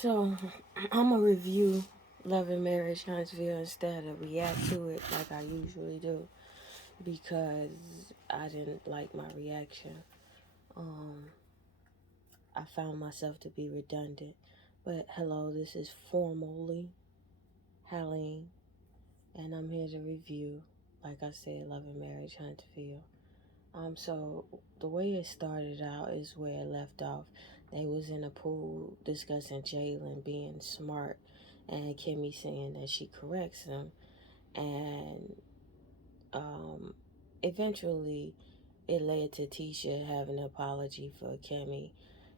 So, I'm going to review Love and Marriage Huntsville instead of react to it like I usually do because I didn't like my reaction. Um, I found myself to be redundant. But hello, this is formally Helene, and I'm here to review, like I said, Love and Marriage Huntsville. So the way it started out is where it left off. They was in a pool discussing Jalen being smart, and Kimmy saying that she corrects him, and um, eventually it led to Tisha having an apology for Kimmy,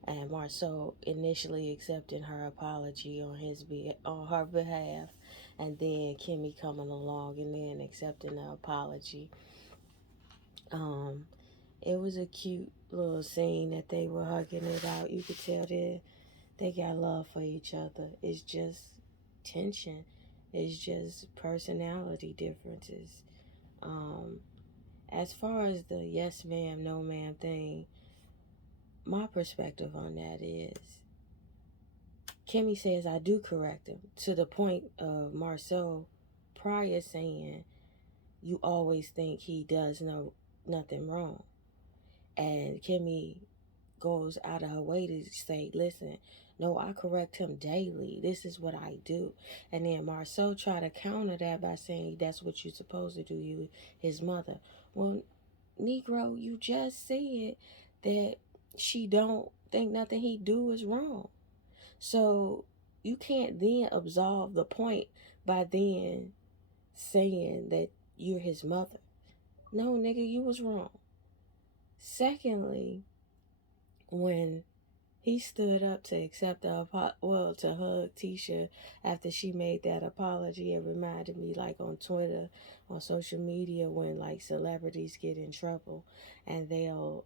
and Marceau initially accepting her apology on her behalf, and then Kimmy coming along and then accepting the apology. Um, it was a cute little scene that they were hugging it out. You could tell they got love for each other. It's just tension. It's just personality differences. Um, as far as the yes ma'am, no ma'am thing, my perspective on that is Kimmy says I do correct him to the point of Marceau prior saying you always think he does nothing wrong. And Kimmy goes out of her way to say, listen, no, I correct him daily. This is what I do. And then Marceau tried to counter that by saying that's what you're supposed to do, you his mother. Well, Negro, you just said that she don't think nothing he do is wrong. So you can't then absolve the point by then saying that you're his mother. No, nigga, you was wrong. Secondly, when he stood up to accept to hug Tisha after she made that apology. It reminded me, like on Twitter, on social media, when like celebrities get in trouble and they'll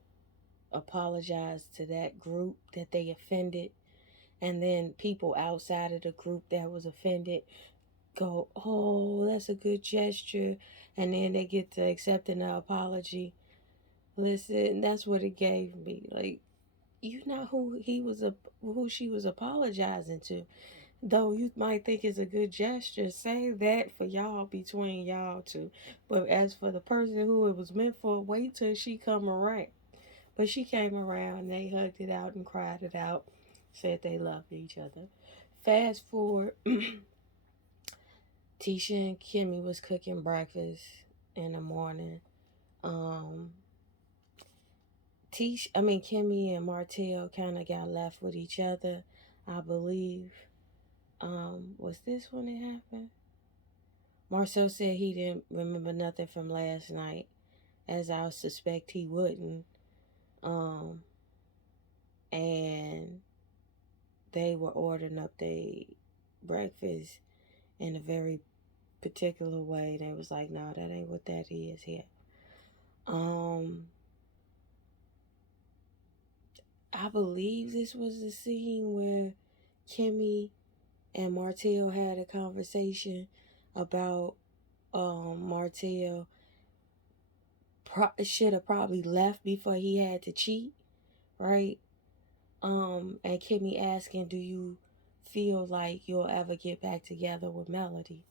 apologize to that group that they offended, and then people outside of the group that was offended go, "Oh, that's a good gesture," and then they get to accepting the apology. Listen, that's what it gave me. Like, you know who she was apologizing to. Though you might think it's a good gesture, say that for y'all, between y'all two. But as for the person who it was meant for, wait till she come around. But she came around, they hugged it out and cried it out, said they loved each other. Fast forward, Tisha and Kimmy was cooking breakfast in the morning. Um, Kimmy and Martell kind of got left with each other, I believe. Was this when it happened? Marcel said he didn't remember nothing from last night, as I suspect he wouldn't. Um, and they were ordering up their breakfast in a very particular way. They was like, no, that ain't what that is here. Um, I believe this was the scene where Kimmy and Martell had a conversation about Martell should have probably left before he had to cheat, right? And Kimmy asking, do you feel like you'll ever get back together with Melody?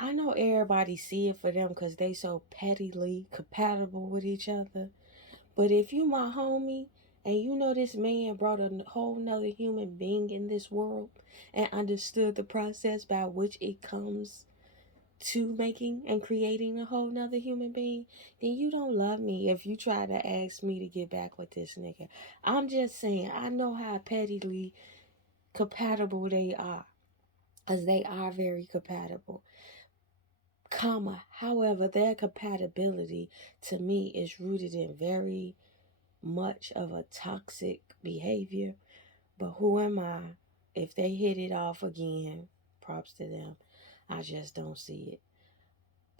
I know everybody see it for them because they so pettily compatible with each other. But if you my homie and you know this man brought a whole nother human being in this world and understood the process by which it comes to making and creating a whole nother human being, then you don't love me if you try to ask me to get back with this nigga. I'm just saying, I know how pettily compatible they are. Because they are very compatible. However, their compatibility to me is rooted in very much of a toxic behavior. But who am I? If they hit it off again, props to them. I just don't see it.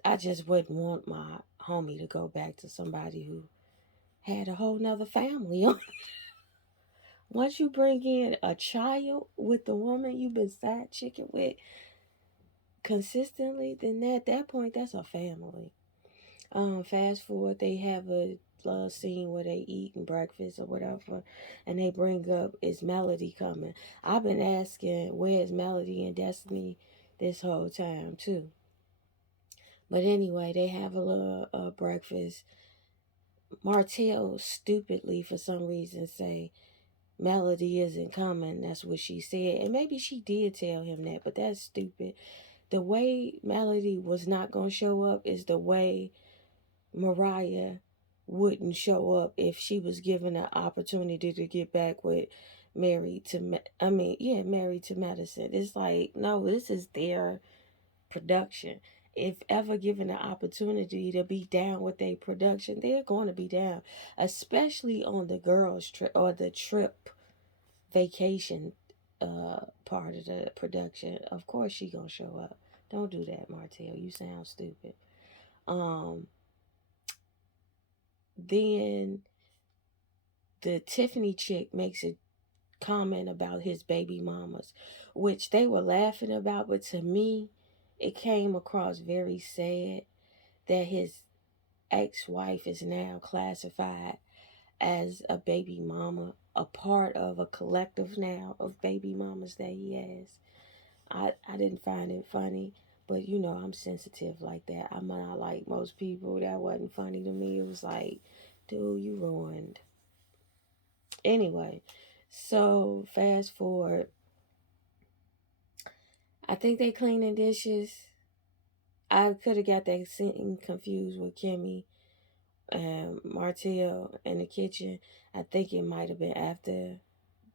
I just wouldn't want my homie to go back to somebody who had a whole nother family on. Once you bring in a child with the woman you've been side chicking with consistently, then at that point that's a family. Fast forward, they have a scene where they eating breakfast or whatever, and they bring up, is Melody coming? I've been asking, where's Melody and Destiny this whole time too. But anyway, they have a little breakfast. Martell stupidly, for some reason, say Melody isn't coming. That's what she said, and maybe she did tell him that, but that's stupid. The way Melody was not gonna show up is the way Mariah wouldn't show up if she was given an opportunity to get back with Married to Medicine. It's like, no, this is their production. If ever given the opportunity to be down with a production, they're going to be down, especially on the girls' trip or the trip vacation part of the production. Of course, she gonna show up. Don't do that, Martell. You sound stupid. Um, then the Tiffany chick makes a comment about his baby mamas, which they were laughing about, but to me, it came across very sad that his ex-wife is now classified as a baby mama, a part of a collective now of baby mamas that he has. I didn't find it funny, but I'm sensitive like that. I'm not like most people. That wasn't funny to me. It was like, dude, you ruined. Anyway, so fast forward. I think they cleaning dishes. I could have got that scene confused with Kimmy and Martell in the kitchen. I think it might have been after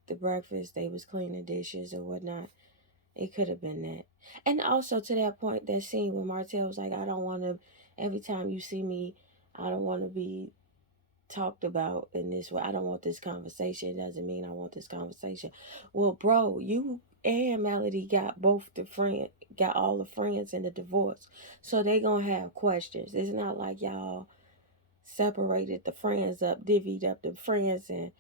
the breakfast. They was cleaning dishes or whatnot. It could have been that. And also to that point, that scene where Martell was like, I don't want to, every time you see me, I don't want to be talked about in this way. I don't want this conversation. It doesn't mean I want this conversation. Well, bro, you and Melody got all the friends in the divorce. So they gonna have questions. It's not like y'all separated the friends up, divvied up the friends, and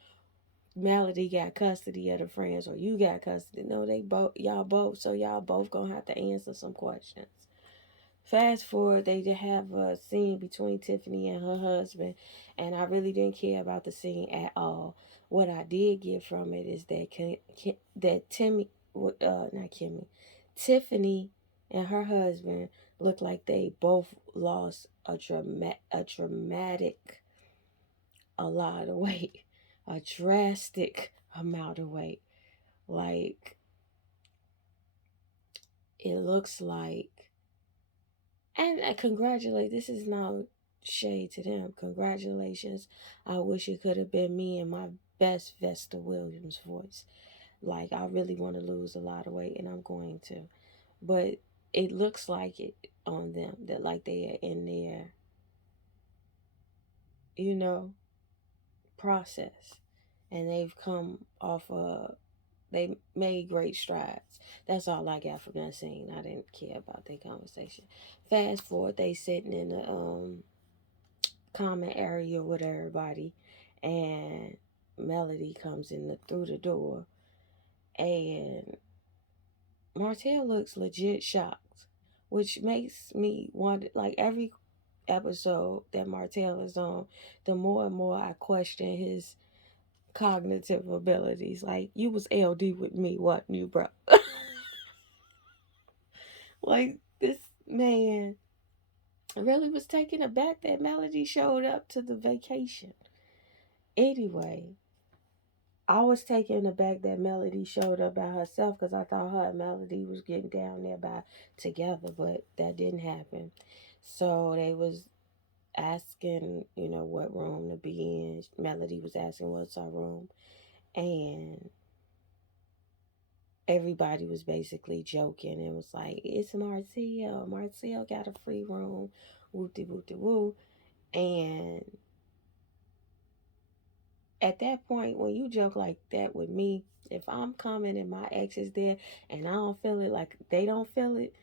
Melody got custody of the friends, or you got custody. No, y'all both. So y'all both gonna have to answer some questions. Fast forward, they did have a scene between Tiffany and her husband, and I really didn't care about the scene at all. What I did get from it is that not Kimmy, Tiffany and her husband looked like they both lost a dramatic a lot of weight, a drastic amount of weight. Like, it looks like, and I congratulate, this is no shade to them. Congratulations. I wish it could have been me in my best Vesta Williams voice. Like, I really want to lose a lot of weight, and I'm going to. But it looks like it on them, that like they are in their, you know, process. And they've come off they made great strides. That's all I got from that scene. I didn't care about their conversation. Fast forward, they sitting in the common area with everybody, and Melody comes in through the door, and Martell looks legit shocked, which makes me wonder. Like, every episode that Martell is on, the more and more I question his cognitive abilities. Like, you was LD with me, wasn't you, bro? Like, this man really was taken aback that Melody showed up to the vacation. Anyway, I was taken aback that Melody showed up by herself because I thought her and Melody was getting down there by together, but that didn't happen. So they was asking, what room to be in. Melody was asking what's our room, and everybody was basically joking. It was like, it's Marcel. Marcel got a free room. Whoop de whoop de woo. And at that point, when you joke like that with me, if I'm coming and my ex is there and I don't feel it, like they don't feel it,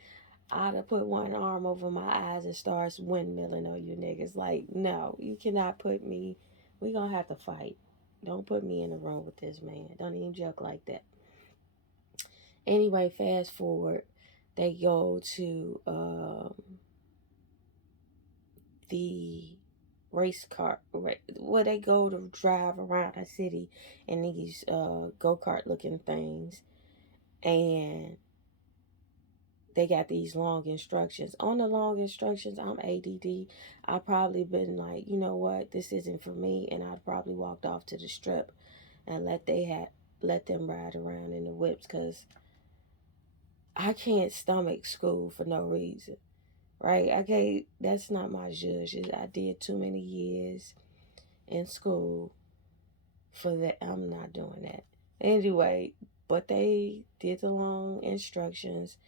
I'd have put one arm over my eyes and start windmilling on you niggas. Like, no, you cannot put me. We gonna have to fight. Don't put me in the room with this man. Don't even joke like that. Anyway, fast forward, they go to the race car, where they go to drive around a city in these go-kart looking things, and they got these long instructions. On the long instructions, I'm ADD. I probably been like, you know what, this isn't for me, and I'd probably walked off to the strip and let them ride around in the whips, because I can't stomach school for no reason, right? I can't. That's not my judge. I did too many years in school for that. I'm not doing that anyway. But they did the long instructions.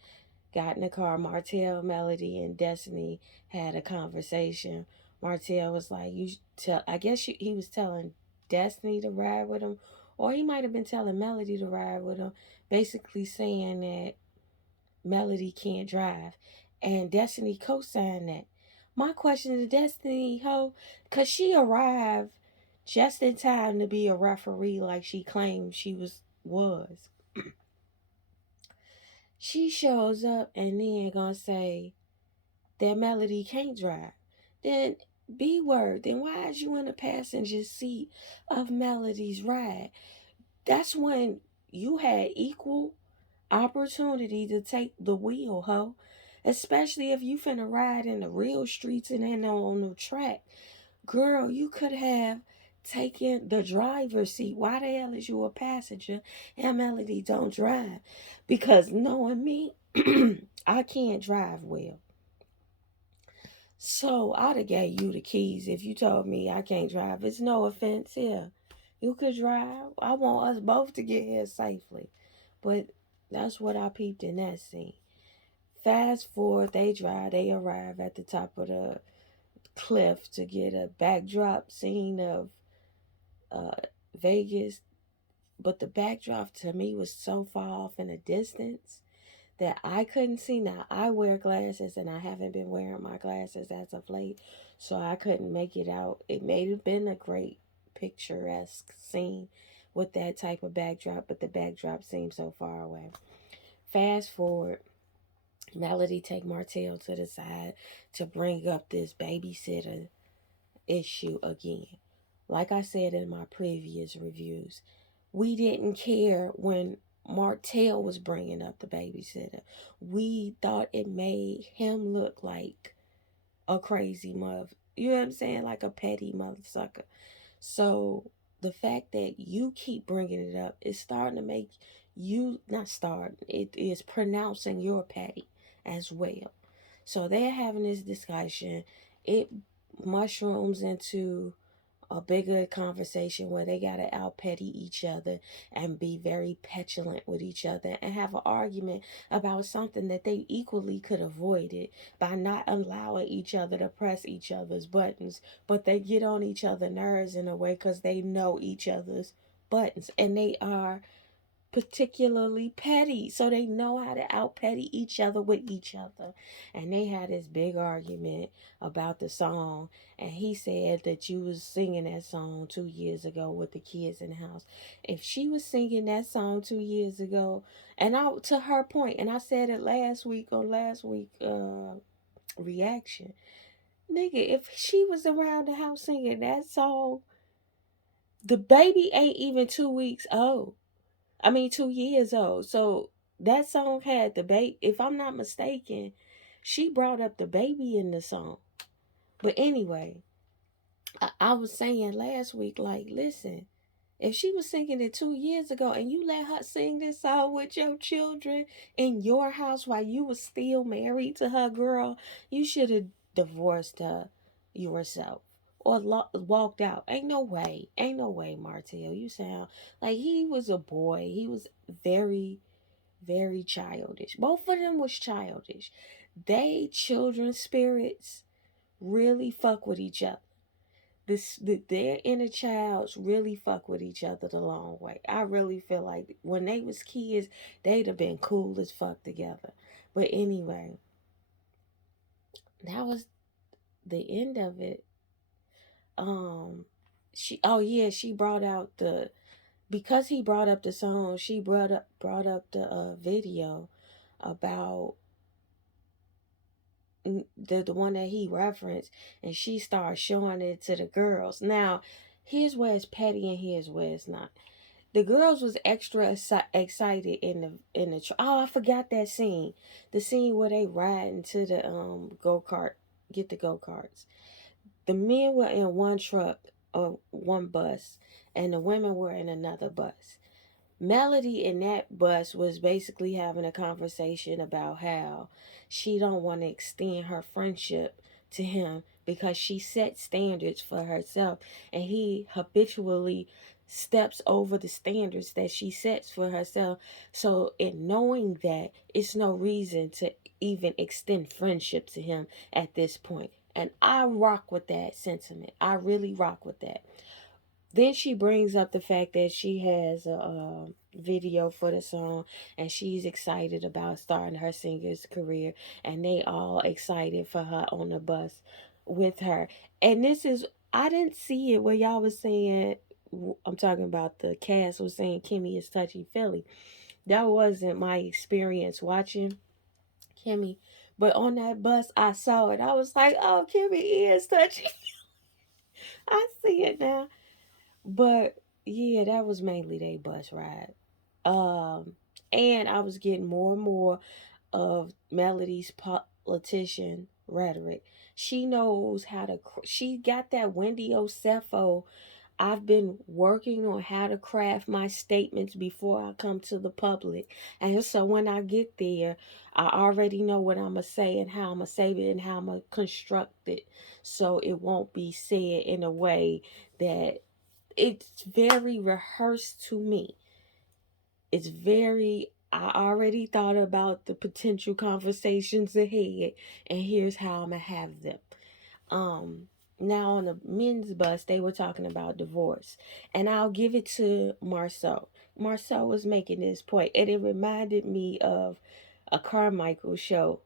Got in the car. Martell, Melody, and Destiny had a conversation. Martell was like, "You tell." I guess he was telling Destiny to ride with him, or he might have been telling Melody to ride with him. Basically saying that Melody can't drive, and Destiny co-signed that. My question to Destiny, cause she arrived just in time to be a referee, like she claimed she was. She shows up and then gonna say that Melody can't drive. Then B word. Then why is you in the passenger seat of Melody's ride? That's when you had equal opportunity to take the wheel, ho. Especially if you finna ride in the real streets and ain't no on the track. Girl, you could have taken the driver's seat. Why the hell is you a passenger and Melody don't drive? Because knowing me, I can't drive well. So I'd have gave you the keys if you told me I can't drive. It's no offense here. You could drive. I want us both to get here safely. But that's what I peeped in that scene. Fast forward, they arrive at the top of the cliff to get a backdrop scene of uh, Vegas. But the backdrop to me was so far off in the distance that I couldn't see. Now, I wear glasses and I haven't been wearing my glasses as of late, so I couldn't make it out. It may have been a great picturesque scene with that type of backdrop, but the backdrop seemed so far away. Fast forward, Melody take Martell to the side to bring up this babysitter issue again. Like I said in my previous reviews, we didn't care when Martell was bringing up the babysitter. We thought it made him look like a crazy mother. You know what I'm saying? Like a petty mother sucker. So the fact that you keep bringing it up is starting to make you, not start, it is pronouncing your petty as well. So they're having this discussion. It mushrooms into a bigger conversation where they gotta out petty each other and be very petulant with each other and have an argument about something that they equally could avoid it by not allowing each other to press each other's buttons, but they get on each other's nerves in a way because they know each other's buttons, and they are particularly petty, so they know how to out petty each other with each other. And they had this big argument about the song, and he said that you was singing that song 2 years ago with the kids in the house. If she was singing that song 2 years ago, and I, to her point, and I said it last week on last week reaction, nigga, if she was around the house singing that song, the baby ain't even 2 weeks old. I mean, 2 years old. So that song had the baby. If I'm not mistaken, she brought up the baby in the song. But anyway, I was saying last week, like, listen, if she was singing it 2 years ago and you let her sing this song with your children in your house while you was still married to her, girl, you should have divorced her yourself or walked out. Ain't no way. Ain't no way, Martell. You sound like he was a boy. He was very, very childish. Both of them was childish. They children spirits really fuck with each other. Their inner childs really fuck with each other the long way. I really feel like when they was kids, they'd have been cool as fuck together. But anyway, that was the end of it. She, oh yeah, she brought out the, because he brought up the song, she brought up the video about the one that he referenced, and she started showing it to the girls. Now, here's where it's petty and here's where it's not. The girls was extra excited oh, I forgot that scene. The scene where they ride into the go-kart, get the go-karts. The men were in one truck or one bus, and the women were in another bus. Melody in that bus was basically having a conversation about how she don't want to extend her friendship to him because she set standards for herself, and he habitually steps over the standards that she sets for herself. So in knowing that, it's no reason to even extend friendship to him at this point. And I rock with that sentiment. I really rock with that. Then she brings up the fact that she has a video for the song, and she's excited about starting her singer's career, and they all excited for her on the bus with her. And this is, I didn't see it where y'all was saying, I'm talking about the cast was saying Kimmy is touchy feely. That wasn't my experience watching Kimmy, but on that bus I saw it. I was like, oh, Kimmy is touchy. I see it now. But yeah, that was mainly their bus ride. Um, and I was getting more and more of Melody's politician rhetoric. She knows how to. She got that Wendy Osefo. I've been working on how to craft my statements before I come to the public, and so when I get there, I already know what I'm gonna say and how I'm gonna say it and how I'm gonna construct it, so it won't be said in a way that it's very rehearsed to me. It's very, I already thought about the potential conversations ahead, and here's how I'm gonna have them. Um, Now on the men's bus, they were talking about divorce, and I'll give it to Marceau. Marceau was making this point, and it reminded me of a Carmichael show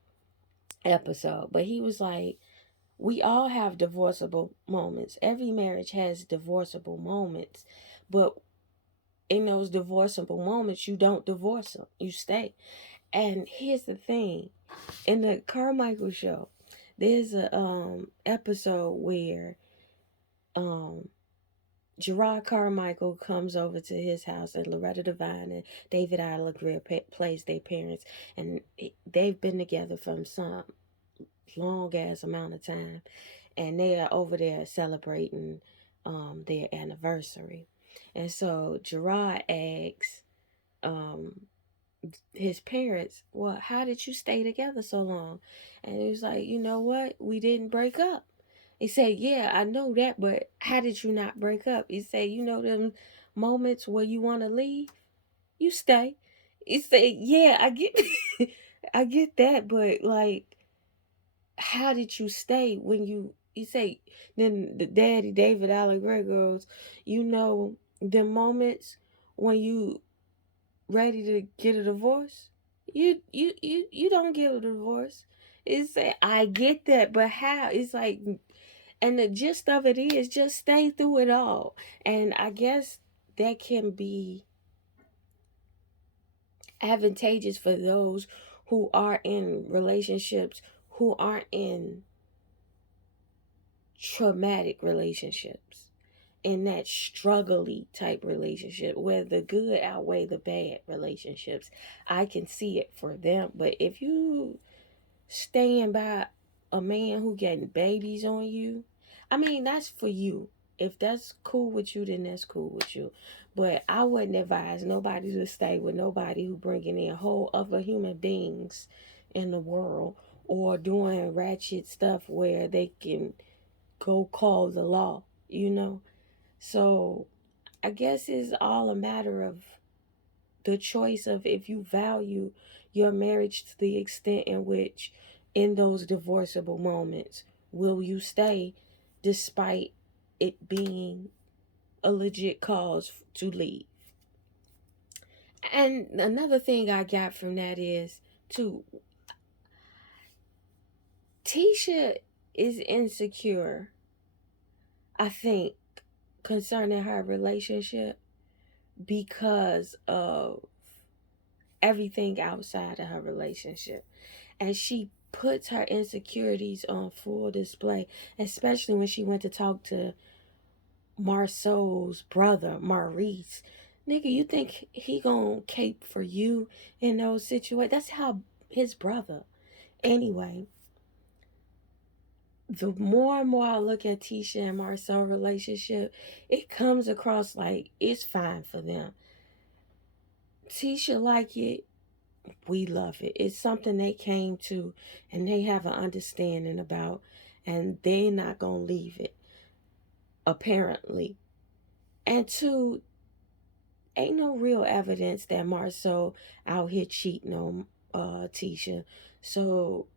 episode, but he was like, we all have divorceable moments. Every marriage has divorceable moments, but in those divorceable moments, you don't divorce them. You stay. And here's the thing: in the Carmichael show, there's a episode where um Gerard Carmichael comes over to his house, and Loretta Devine and David Isla Greer plays their parents, and they've been together from some long ass amount of time, and they are over there celebrating their anniversary. And so Gerard asks um his parents, well, how did you stay together so long? And he was like, you know what, we didn't break up. He said, yeah, I know that, but how did you not break up? He said, you know them moments where you want to leave, you stay. He said, yeah, I get I get that, but like, how did you stay when you say, then the daddy David Allen Gray goes, you know the moments when you ready to get a divorce, you don't get a divorce. It's like, I get that, but how? It's like, and the gist of it is just stay through it all. And I guess that can be advantageous for those who are in relationships who aren't in traumatic relationships, in that struggly type relationship where the good outweigh the bad relationships. I can see it for them. But if you staying by a man who getting babies on you, I mean, that's for you. If that's cool with you, then that's cool with you. But I wouldn't advise nobody to stay with nobody who bringing in whole other human beings in the world, or doing ratchet stuff where they can go call the law, you know? So I guess it's all a matter of the choice of if you value your marriage to the extent in which, in those divorceable moments, will you stay despite it being a legit cause to leave. And another thing I got from that is, too, Tisha is insecure, I think, concerning her relationship because of everything outside of her relationship. And she puts her insecurities on full display, especially when she went to talk to Marceau's brother, Maurice. Nigga, you think he gonna cape for you in those situations? That's how his brother. Anyway, the more and more I look at Tisha and Marcel relationship, it comes across like it's fine for them. Tisha like it, we love it. It's something they came to and they have an understanding about, and they're not gonna leave it, apparently. And two, ain't no real evidence that Marcel out here cheating on Tisha. So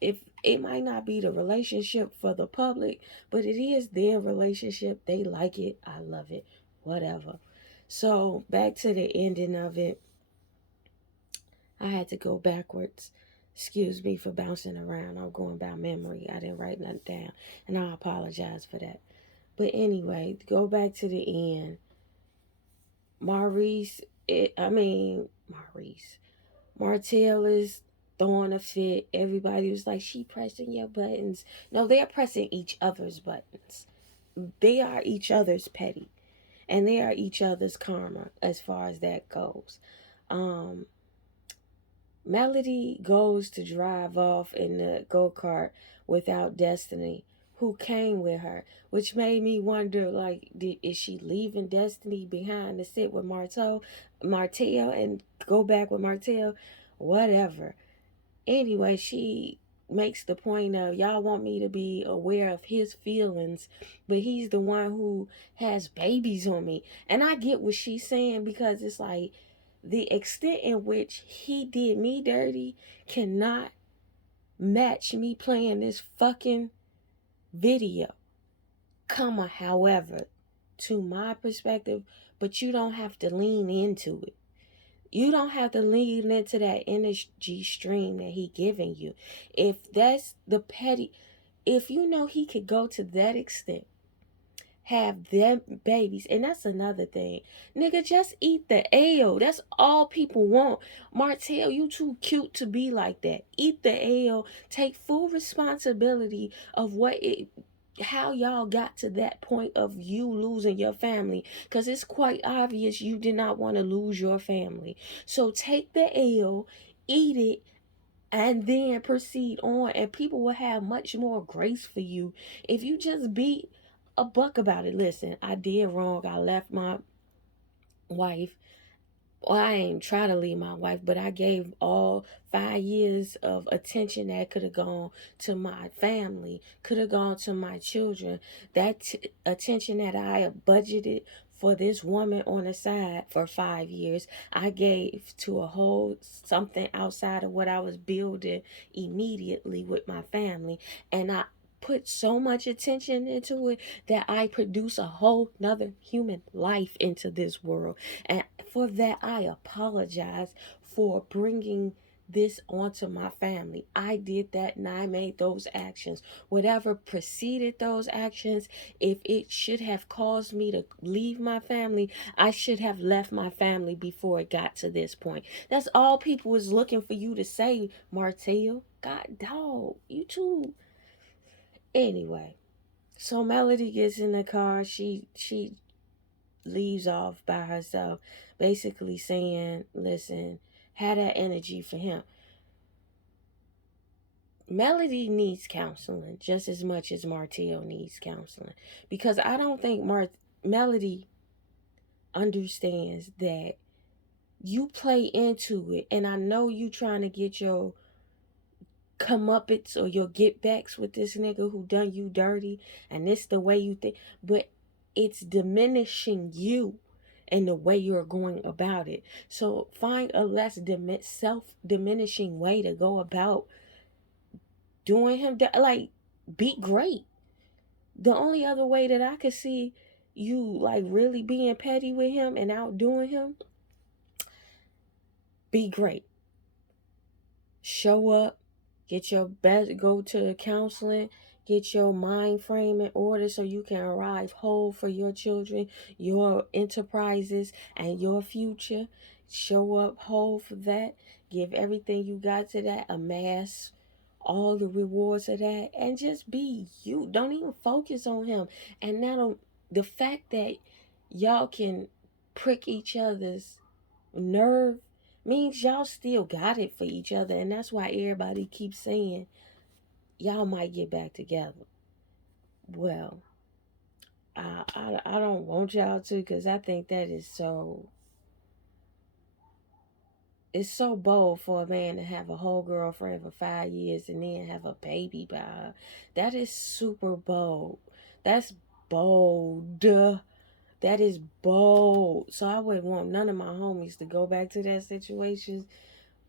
if it might not be the relationship for the public, but it is their relationship. They like it. I love it. Whatever. So back to the ending of it. I had to go backwards. Excuse me for bouncing around. I'm going by memory. I didn't write nothing down. And I apologize for that. But anyway, to go back to the end. Maurice. Martell is throwing a fit. Everybody was like, she pressing your buttons. No, they're pressing each other's buttons. They are each other's petty. And they are each other's karma as far as that goes. Melody goes to drive off in the go-kart without Destiny, who came with her, which made me wonder, like, is she leaving Destiny behind to sit with Martell and go back with Martell? Whatever. Anyway, she makes the point of, y'all want me to be aware of his feelings, but he's the one who has babies on me. And I get what she's saying, because it's like the extent in which he did me dirty cannot match me playing this fucking video. However, to my perspective, but you don't have to lean into it. You don't have to lean into that energy stream that he giving you. If that's the petty, if you know he could go to that extent, have them babies, and that's another thing. Nigga, just eat the ale. That's all people want. Martell, you too cute to be like that. Eat the ale. Take full responsibility of how y'all got to that point of you losing your family, because it's quite obvious you did not want to lose your family. So take the ale, eat it, and then proceed on, and people will have much more grace for you if you just be a buck about it. Listen, I did wrong. I left my wife. Well, I ain't try to leave my wife, but I gave all 5 years of attention that could have gone to my family, could have gone to my children. That attention that I have budgeted for this woman on the side for 5 years, I gave to a whole something outside of what I was building immediately with my family. And I put so much attention into it that I produce a whole nother human life into this world. And for that, I apologize for bringing this onto my family. I did that and I made those actions. Whatever preceded those actions, if it should have caused me to leave my family, I should have left my family before it got to this point. That's all people was looking for you to say, Martell. God dog, you too. Anyway, so Melody gets in the car. She leaves off by herself, basically saying, listen, have that energy for him. Melody needs counseling just as much as Martell needs counseling, because I don't think Melody understands that you play into it, and I know you trying to get your comeuppance or your get backs with this nigga who done you dirty, and it's the way you think, but it's diminishing you and the way you're going about it. So find a less self-diminishing way to go about doing him. Like, be great. The only other way that I could see you like really being petty with him and outdoing him, be great. Show up, get your best, go to counseling, get your mind frame in order so you can arrive whole for your children, your enterprises, and your future. Show up whole for that. Give everything you got to that. Amass all the rewards of that, and just be you. Don't even focus on him. And now the fact that y'all can prick each other's nerve means y'all still got it for each other. And that's why everybody keeps saying y'all might get back together. Well, I don't want y'all to, because I think that is so, it's so bold for a man to have a whole girlfriend for 5 years and then have a baby by her. That is super bold. That's bold. That is bold. So I wouldn't want none of my homies to go back to that situation.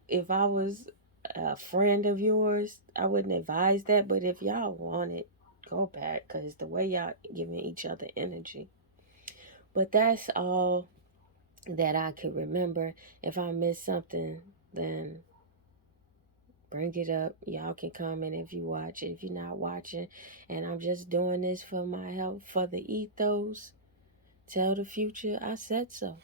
If I was a friend of yours, I wouldn't advise that. But if y'all want it, go back, because the way y'all giving each other energy. But that's all that I could remember. If I missed something, then bring it up. Y'all can comment if you watch it. If you're not watching, and I'm just doing this for my help, for the ethos, tell the future I said so.